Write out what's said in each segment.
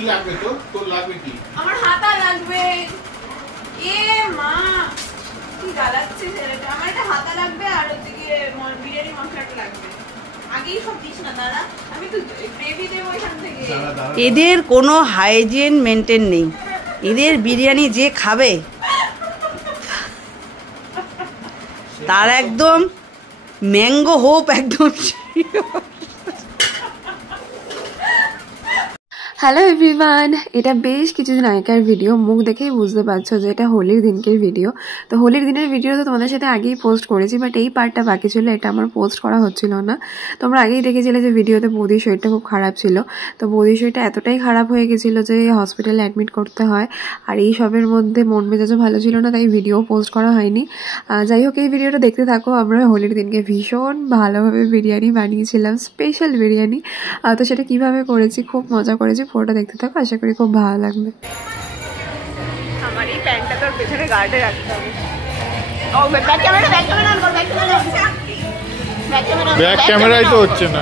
কি লাগবে তোর লাগবে কি? আমার হাতা লাগবে। এ মা কি জ্বালাচ্ছে ছেলেটা। আমার একটা হাতা লাগবে আর ওদিকে বিরিয়ানি মশলাটা লাগবে। আগেই সব দিস না দাদা, আমি তো গ্রেভি দেবো এখান থেকে। এদের কোনো হাইজিন মেনটেন নেই। এদের বিরিয়ানি যে খাবে তার একদম ম্যাঙ্গো হোপ একদম। হ্যালো এভরিওয়ান, এটা বেশ কিছুদিন আগেকার ভিডিও। মুখ দেখেই বুঝতে পারছো যে এটা হোলির দিনকের ভিডিও। তো হোলির দিনের ভিডিও তো তোমাদের সাথে আগেই পোস্ট করেছি, বাট এই পার্টটা বাকি ছিল, এটা আমার পোস্ট করা হচ্ছিল না। তোমরা আগেই দেখেছিলে যে ভিডিওতে বৌদির শরীরটা খুব খারাপ ছিল। তো বৌদির শরীরটা এতটাই খারাপ হয়ে গেছিলো যে হসপিটালে অ্যাডমিট করতে হয়, আর এই সবের মধ্যে মন মেজাজও ভালো ছিল না, তাই ভিডিও পোস্ট করা হয়নি। যাই হোক, এই ভিডিওটা দেখতে থাকো। আমরা হোলির দিনকে ভীষণ ভালোভাবে বিরিয়ানি বানিয়েছিলাম, স্পেশাল বিরিয়ানি। তো সেটা কীভাবে করেছি, খুব মজা করেছি। ফটোটা দেখতে থাকো, আশা করি খুব ভালো লাগবে। আমার এই প্যান্টটা তোর পেছনে গার্ডে রাখতে হবে। ও ব্যাক ক্যামেরা অন কর, ব্যাক ক্যামেরাই তো হচ্ছে না।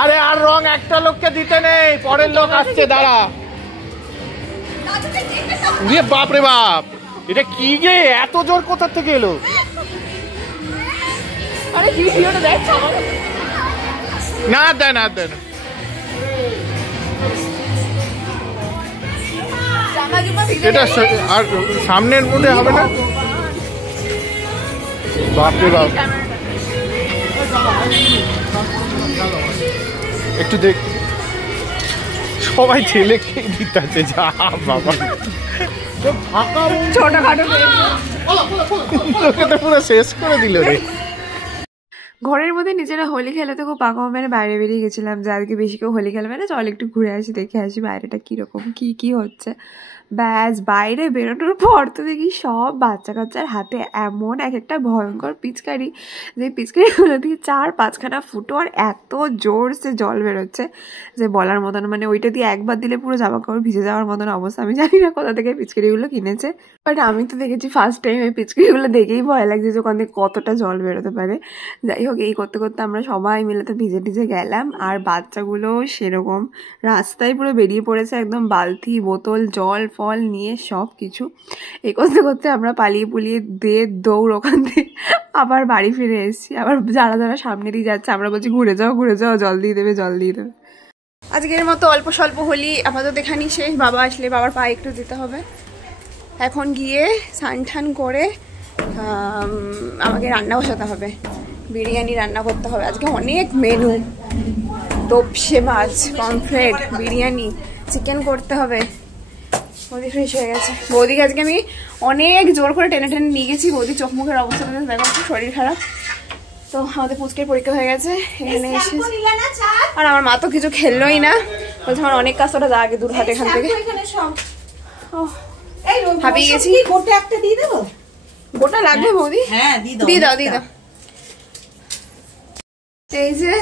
আরে আর রং একটা লোককে দিতে নেই, পরের লোক আসছে, দাঁড়া। বাপ রে বাপ, এটা কি গে, এত জোর কোথা থেকে এলো? আরে ভিডিওটা দেখ। না দেন না দেন, এটা আর সামনের মধ্যে হবে না। বাপরে বাপ, একটু দেখ, সবাই ছেলেকে দিতে যা বাবা, ছোটখাটো পুরো শেষ করে দিল রে। ঘরের মধ্যে নিজেরা হোলি খেলে তো খুব পাকা মেরে বাইরে বেরিয়ে গেছিলাম, যে আজকে বেশি কেউ হোলি খেলবে না, চল একটু ঘুরে আসি, দেখে আসি বাইরেটা কীরকম কি হচ্ছে। ব্যাস বাইরে বেরোনোর পর তো দেখি সব বাচ্চা কাচ্চার হাতে এমন এক একটা ভয়ঙ্কর পিচকারি, যে পিচকারিগুলো দিয়ে 4-5খানা ফুটো, আর এত জোরসে জল বেরোচ্ছে যে বলার মতন। মানে ওইটা দিয়ে একবার দিলে পুরো জামা কাপড় ভিজে যাওয়ার মতন অবস্থা। আমি জানি না কোথা থেকে পিচকারিগুলো কিনেছে, বাট আমি তো দেখেছি ফার্স্ট টাইম। এই পিচকারিগুলো দেখেই ভয় লাগছে যে ওখান থেকে কতটা জল বেরোতে পারে। যাই হোক, এই করতে করতে আমরা সবাই মিলে তো ভিজে গেলাম, আর বাচ্চাগুলো সেরকম রাস্তায় পুরো বেরিয়ে পড়েছে, একদম বালতি বোতল জল ফল নিয়ে সব কিছু। এই করতে করতে আমরা পালিয়ে পুলিয়ে দৌড় ওখান থেকে আবার বাড়ি ফিরে এসেছি। আবার যারা সামনে দিয়ে যাচ্ছে আমরা বলছি ঘুরে যাও, জল দিয়ে দেবে। আজকের মতো অল্প স্বল্প হোলি আপাতত এখানেই শেষ। বাবা আসলে বাবার পায়ে একটু দিতে হবে। এখন গিয়ে স্নান করে আমাকে রান্না বসাতে হবে, বিরিয়ানি রান্না করতে হবে। আজকে অনেক মেনু, তোপসে মাছ, পমফ্রেট, বিরিয়ানি, চিকেন করতে হবে। বৌদি ফ্রেশ হয়ে গেছে। বৌদিকে আজকে আমি অনেক জোর করে টেনে নিয়ে গেছি। বৌদি চোখ মুখের অবস্থা দেখো, শরীর খারাপ। তো আমাদের পুচকের পরীক্ষা হয়ে গেছে, এখানে এসে আর আমার মা তো কিছু খেললোই না, বলছে আমার অনেক কাজ, ওটা যা আগে দূর হাটে এখান থেকে। হাবিয়ে গেছি। গোটা লাগবে বৌদি? হ্যাঁ দিয়ে দাও। এই যে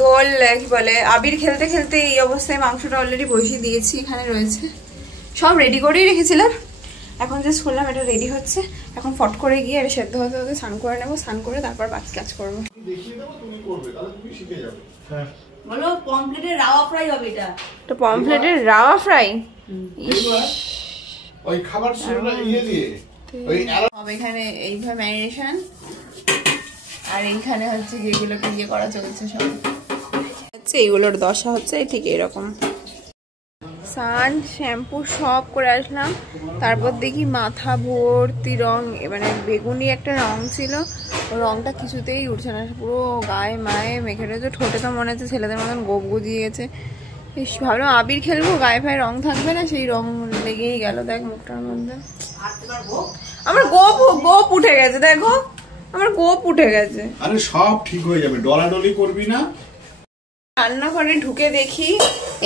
দোল কি বলে, আবির খেলতে খেলতে এই অবস্থায় মাংসটা অলরেডি বসিয়ে দিয়েছি, এখানে রয়েছে, সব রেডি করেই রেখেছিলাম। এখন জাস্ট করলাম, এটা রেডি হচ্ছে। এখন ফট করে গিয়ে এটা সেদ্ধ হতে স্নান করে নেবো, স্নান করে তারপর বাকি কাজ করবো। বলো পমফ্লেটের রাওয়া ফ্রাই হবে। এটা পমফ্লেটের রাওয়া ফ্রাই ওই খাবার হবে এখানে, এইভাবে ম্যারিনেশন, আর এইখানে হচ্ছে যেগুলোকে ইয়ে করা চলছে সব হচ্ছে, এইগুলোর দশা হচ্ছে ঠিক এরকম। স্নান শ্যাম্পু সব করে আসলাম, তারপর দেখি মাথা ভর্তি রং, মানে বেগুনি একটা রং ছিল, ও রংটা কিছুতেই উঠছে না, পুরো গায়ে মায়ে মেখে রয়েছে। ঠোঁটে তো মনে হচ্ছে ছেলেদের মতন গোপ গজিয়ে গেছে। ভাবলাম আবির খেলবো, গায়ে ফায়ে রং থাকবে না, সেই রং লেগেই গেল। দেখ মুখটার মধ্যে আমার গোপ উঠে গেছে, দেখো আমার গোপ উঠে গেছে। আরে সব ঠিক হয়ে যাবে, ডলাডলি করবি না। রান্নাঘরে ঢুকে দেখি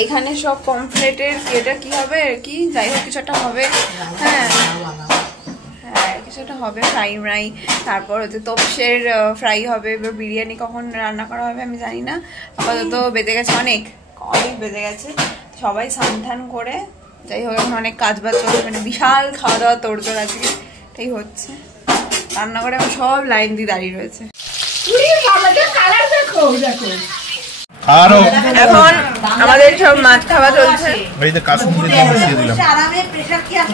এখানে সব পমফ্লেটের এটা কি হবে কি, যাই হোক কিছু একটা হবে। হ্যাঁ কিছু একটা হবে, ফ্রাই, তারপর হচ্ছে তোপসের ফ্রাই হবে, বিরিয়ানি কখন রান্না করা হবে আমি জানি না। আপাতত বেজে গেছে অনেক বেজে গেছে, সবাই স্নান করে, যাই হোক এখন অনেক কাজ বাজ চলছে, মানে বিশাল খাওয়া দাওয়া তোড়জোড় আজকে এটাই হচ্ছে। রান্নাঘরে এখন সব লাইন দিয়ে দাঁড়িয়ে রয়েছে। আরো এখন আমাদের সব মাছ খাওয়া চলছে।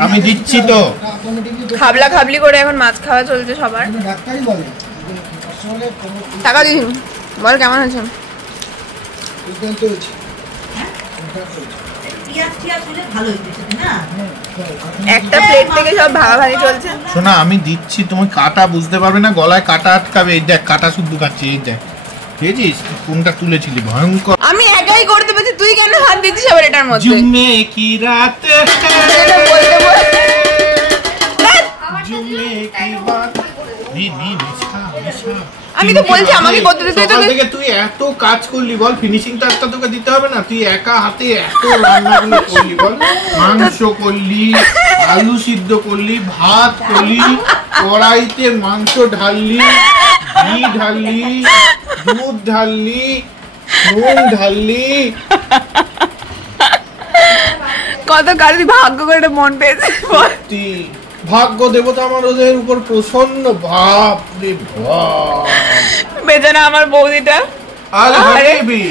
আমি দিচ্ছি তো, খাবলা খাবলি করে এখন মাছ খাওয়া চলছে সবার। টাকা দিন, বল কেমন আছে? একটা প্লেট থেকে সব ভাগাভাগি চলছে। শোনা আমি দিচ্ছি, তুমি কাটা বুঝতে পারবে না, গলায় কাটা আটকাবে। এই দেখ কাটা শুদ্ধ খাচ্ছি, এই দেখ দেখেছিস কোনটা তুলেছিলি, ভয়ঙ্কর। আমি একাই করতে পারছি, তুই কেন হাত দিচ্ছিস আবার এটার মধ্যে? জুমে কি রাত আমি তো বলছি আমাকে করতে দিতে। সকাল থেকে তুই এত কাজ করলি, বল ফিনিশিং টাচটা তোকে দিতে হবে না? তুই একা হাতে এত রান্নাগুলো করলি, বল মাংস করলি, আলু সিদ্ধ করলি, ভাত করলি, কড়াইতে মাংস ঢাললি, ঘি ঢাললি, দুধ ঢাললি, নুন ঢাললি। কত কাজ ভাগ্য করে মন পেয়েছে। ভাগ্য দেবতা আমার ওদের উপর প্রসন্ন। বাপ রে বাপ, বেজানা আমার বৌদিটা। আল হাবিবি,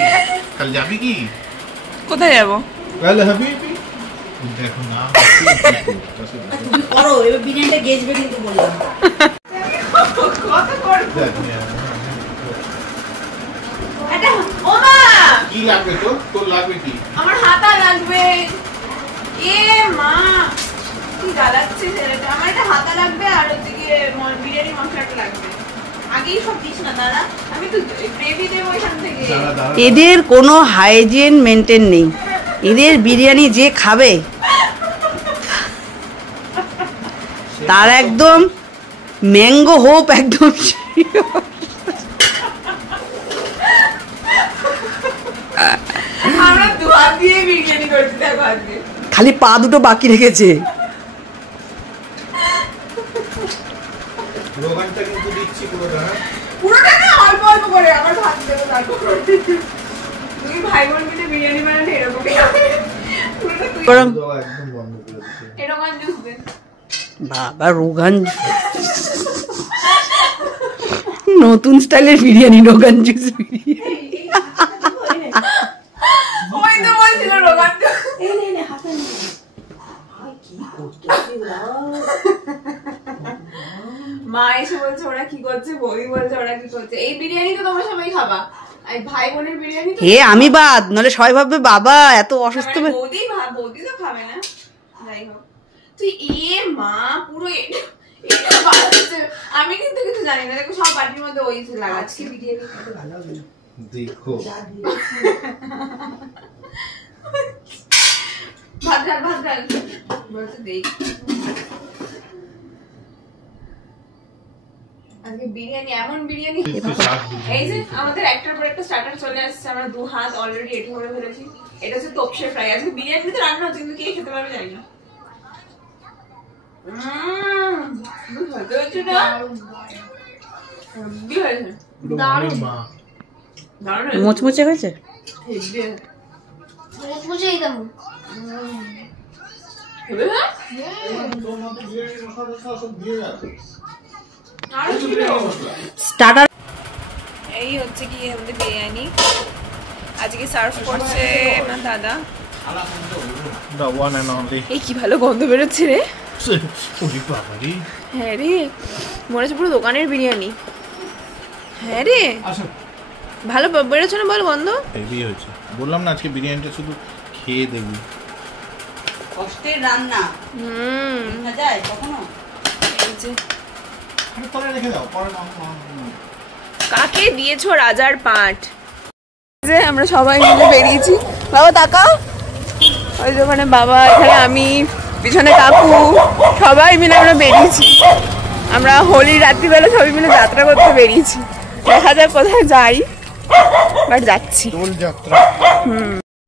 কাল যাবি কি? কোথায় যাবো? আল হাবিবি দেখো না, তুমি করো এবার বিরিয়ানিটা গেজবে কিন্তু বললাম। কত করব? এটা ওমা কি লাগবে তো? তোর লাগবে কি? আমার হাতা লাগবে। এ মা কি জ্বালাচ্ছে ছেলেটা। আমার একটা হাতা লাগবে আর ওদিকে বিরিয়ানি মশলাটা লাগবে। আগেই সব দিস না দাদা, আমি তো গ্রেভি দেবো এখান থেকে। এদের কোনো হাইজিন মেনটেন নেই। এদের বিরিয়ানি যে খাবে তার একদম ম্যাঙ্গো হোপ একদম। আমরা দু হাত দিয়ে বিরিয়ানি করছি দেখো আজকে। খালি পা দুটো বাকি রেখেছে। রোগানটা কিন্তু দিচ্ছি পুরোটা। পুরোটা না, অল্প অল্প করে আবার ভাত দেবো তারপর। তুই ভাই বোন মিলে বিরিয়ানি বানালে এরকমই হবে। পুরোটা তুই গরম একদম বন্ধ করে দিচ্ছি। এরকম জুস দে। বাবা রোগান নতুন স্টাইলের বিরিয়ানি, রোগান জুস বিরিয়ানি। ওই তো বলছিল রোগান জুস। মা এসে বলছে ওরা কি করছে, বৌদি বলছে ওরা কি করছে। এই বিরিয়ানি তো তোমরা সবাই খাবা, ভাই বোনের বিরিয়ানি তো। হে আমি বাদ, নলে সবাই ভাববে বাবা এত অসুস্থ। বৌদি তো খাবে না। যাই হোক তুই মা পুরো এটা বানাচ্ছে। আমি কিন্তু কিছু জানি না। দেখো সব বাটির মধ্যে ওই লাগাচ্ছি। বিরিয়ানি খেতে ভালো হবে না দেখো। ভাত ডাল বলতে দেই। আজকে বিরিয়ানি, এমন বিরিয়ানি। এই যে আমাদের একটার পর একটা স্টার্টার চলে আসছে। আমরা দু হাত অলরেডি রেডি করে ফেলেছি। এটা হচ্ছে তোপসে ফ্রাই। আজকে বিরিয়ানি তো রান্না হচ্ছে কিন্তু কে খেতে পারবে জানি না। মুচমুচে হয়েছে। স্টার্টার এই হচ্ছে কি আমাদের বিরিয়ানি আজকে সার্ভ করছে আমার দাদা। এই কি ভালো গন্ধ বেরোচ্ছে রে। হ্যাঁ রে, মনে হচ্ছে পুরো দোকানের বিরিয়ানি। হ্যাঁ রে ভালো বেরোচ্ছে না বল গন্ধ? হেভি হয়েছে, বললাম না আজকে বিরিয়ানিটা শুধু খেয়ে দেখবি। কষ্টের রান্না দেখা যায় কখনো। এই যে কাকে দিয়েছো রাজার পাট। যে আমরা সবাই মিলে বেরিয়েছি। বাবা তাকাও, ওই যে ওখানে বাবা, এখানে আমি, পিছনে কাকু, সবাই মিলে আমরা বেরিয়েছি। আমরা হোলির রাত্রিবেলা সবাই মিলে যাত্রা করতে বেরিয়েছি। দেখা যাক কোথায় যাই, বাট যাচ্ছি।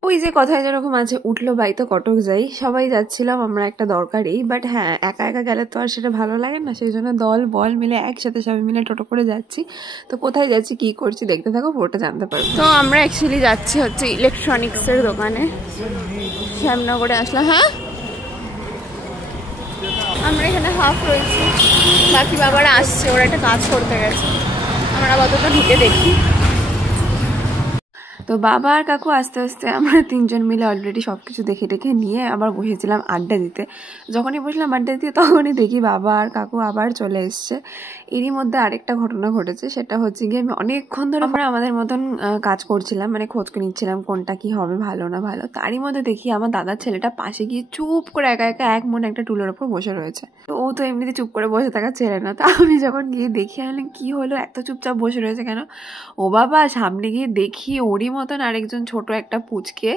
ওই যে কথায় যেরকম আছে উঠলো বাই তো কটক যাই, সবাই যাচ্ছিলাম আমরা একটা দরকারেই। বাট হ্যাঁ, একা একা গেলে তো আর সেটা ভালো লাগে না, সেই জন্য দল বল মিলে একসাথে সবাই মিলে টোটো করে যাচ্ছি। তো কোথায় যাচ্ছি কি করছি দেখতে থাকো, পুরোটা জানতে পারবো। তো আমরা অ্যাকচুয়ালি যাচ্ছি হচ্ছে ইলেকট্রনিক্সের দোকানে, শ্যামনগরে আসলাম। হ্যাঁ আমরা এখানে হাফ রয়েছি, বাকি বাবারা আসছে, ওরা একটা কাজ করতে গেছে। আমরা আপাতত ঢুকে দেখি। তো বাবা আর কাকু আস্তে আস্তে আমরা তিনজন মিলে অলরেডি সব কিছু দেখে টেখে নিয়ে আবার বসেছিলাম আড্ডা দিতে। যখনই বসলাম আড্ডা দিতে তখনই দেখি বাবা আর কাকু আবার চলে এসছে। এরই মধ্যে আরেকটা ঘটনা ঘটেছে, সেটা হচ্ছে গিয়ে আমি অনেকক্ষণ ধরে আমরা আমাদের মতন কাজ করছিলাম, মানে খোঁজ করে নিচ্ছিলাম কোনটা কি হবে, ভালো না ভালো। তারই মধ্যে দেখি আমার দাদার ছেলেটা পাশে গিয়ে চুপ করে একা একা এক মনে একটা টুলের ওপর বসে রয়েছে। তো ও তো এমনিতে চুপ করে বসে থাকা ছেলে না। তা আমি যখন গিয়ে দেখি আনলাম কি হলো, এত চুপচাপ বসে রয়েছে কেন। ও বাবা, সামনে গিয়ে দেখি ওরই মতন আরেকজন ছোট একটা পুচকে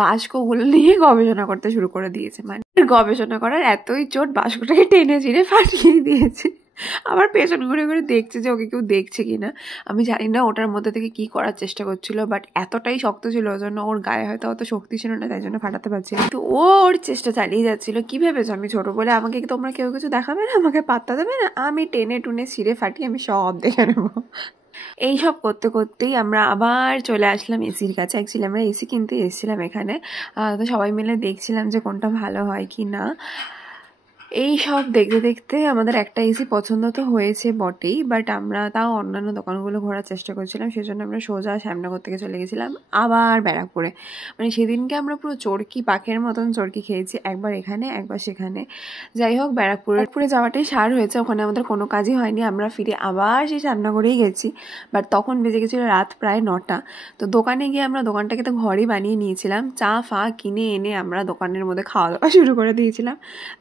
বাস্কগুলো নিয়ে গবেষণা করতে শুরু করে দিয়েছে। মানে গবেষণা করার এতই চোট, বাস্কটাকে টেনে চিনে ফাটিয়ে দিয়েছে। আমার পেছন ঘুরে ঘুরে দেখছে যে ওকে কেউ দেখছে কিনা। আমি জানি না ওটার মধ্যে থেকে কি করার চেষ্টা করছিল, বাট এতটাই শক্ত ছিল ওর জন্য, ওর গায়ে হয়তো অত শক্তি ছিল না, তাই জন্য ফাটাতে পারছিল। তো ও ওর চেষ্টা চালিয়ে যাচ্ছিল। কি ভেবেছো আমি ছোট বলে আমাকে তোমরা কেউ কিছু দেখাবে না, আমাকে পাত্তা দেবে না? আমি টেনে টুনে ছিঁড়ে ফাটিয়ে আমি সব দেখে নেবো। এইসব করতে করতেই আমরা আবার চলে আসলাম এসির কাছে। অ্যাকচুয়ালি আমরা এসি কিনতে এসেছিলাম এখানে, তো সবাই মিলে দেখছিলাম যে কোনটা ভালো হয় কি না। এই সব দেখতে দেখতে আমাদের একটা এসি পছন্দ তো হয়েছে বটেই, বাট আমরা তাও অন্যান্য দোকানগুলো ঘোরার চেষ্টা করছিলাম। সেজন্য আমরা সোজা শ্যামনগর থেকে চলে গেছিলাম আবার ব্যারাকপুরে। মানে সেদিনকে আমরা পুরো চরকি পাখের মতন চরকি খেয়েছি, একবার এখানে একবার সেখানে। যাই হোক, ব্যারাকপুরে যাওয়াটাই সার হয়েছে, ওখানে আমাদের কোনো কাজই হয়নি। আমরা ফিরে আবার সেই শ্যামনগরেই গেছি, বাট তখন বেজে গেছিলো রাত প্রায় 9টা। তো দোকানে গিয়ে আমরা দোকানটাকে তো ঘরেই বানিয়ে নিয়েছিলাম, চা ফা কিনে এনে আমরা দোকানের মধ্যে খাওয়া দাওয়া শুরু করে দিয়েছিলাম।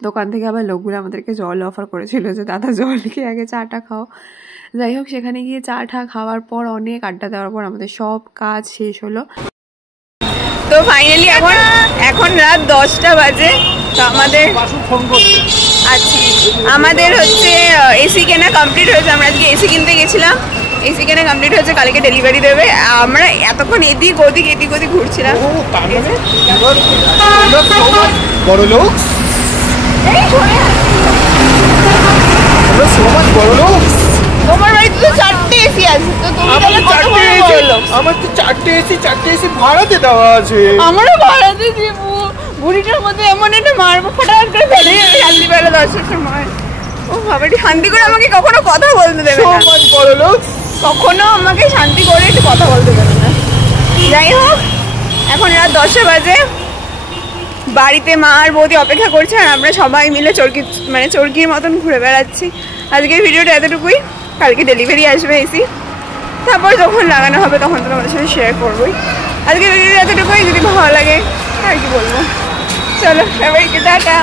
দোকান থেকে আবার লোকগুলো আমাদেরকে জল অফার করেছিল যে দাদা জল খেয়ে আগে চাটা খাও। যাই হোক, সেখানে গিয়ে চা টা খাওয়ার পর অনেক আড্ডা দেওয়ার পর আমাদের সব কাজ শেষ হলো। তো ফাইনালি এখন রাত 10টা বাজে। তো আমাদের আচ্ছা আমাদের হচ্ছে এসি কেনা কমপ্লিট হয়েছে। আমরা আজকে এসি কিনতে গেছিলাম, এসি কেনা কমপ্লিট হয়েছে, কালকে ডেলিভারি দেবে। আমরা এতক্ষণ এদিক ওদিক ঘুরছিলাম। বড় লোক তোমার বাড়িতে তো 4টে এসি আছে, তো তুমি তাহলে কত বড় লোক? আমার তো 4টে এসি ভাড়াতে দেওয়া আছে। আমারও ভাড়াতে দিব। বুড়িটার মধ্যে এমন একটা মারবো ফটাফট করে ফেলে যাবে রাত্রিবেলা 10টার সময়। ও বাবাটি, শান্তি করে আমাকে কখনো কথা বলতে দেবে না, বড় লোক কখনো আমাকে শান্তি করে একটু কথা বলতে দেবে না। যাই হোক, এখন রাত 10টা বাজে, বাড়িতে মা আর বৌদি অপেক্ষা করছে, আর আমরা সবাই মিলে চরকির মতন ঘুরে বেড়াচ্ছি। আজকের ভিডিওটা এতটুকুই, কালকে ডেলিভারি আসবে এসি, তারপর যখন লাগানো হবে তখন তো তোমাদের সাথে শেয়ার করবোই। আজকের ভিডিওটা এতটুকুই, যদি ভালো লাগে আর কি বলবো। চলো সবাইকে টাটা।